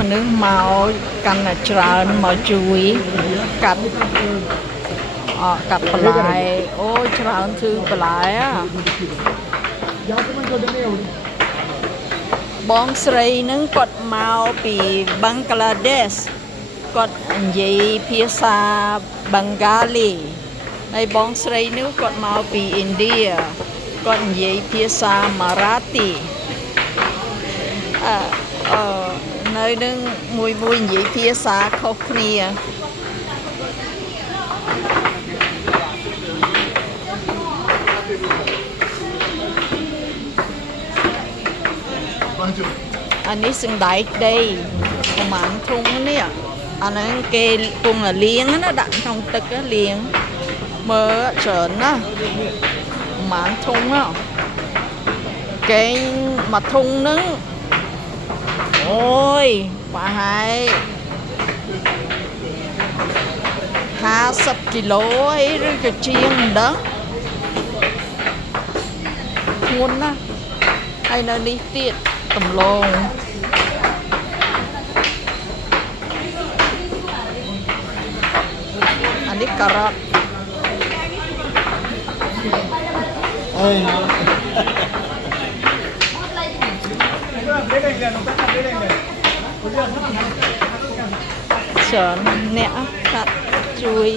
មនុស្សមកកាន់តែច្រើនមកជួយកាត់កាត់បន្លែអូយច្រើនគឺបន្លែបងស្រីនឹងគាត់មកពីបង់ក្លាដេសគាត់និយាយភាសាបង់ហ្គាលីហើយបងស្រីនោះគាត់មកពីឥណ្ឌាគាត់និយាយភាសាម៉ារ៉ាទីនៅនឹងមួយនិយាយភាសាខុសគ្នាអានេះសណ្ដែកដីប្រហែលធុងនេះអាហ្នឹងគេពងលាងណាដាក់ក្នុងទឹកលាងមើលច្រើនណាស់ប្រហែលធុងគេមួយធុងហ្នឹងអូយប្រហែល50គីឡូអីឬក៏ជាងមិនដឹងធ្ងន់ណាស់ហើយនៅនេះទៀតដំឡូងអានេះការ៉ុតអើយច្រើនអ្នកកាត់ជួយ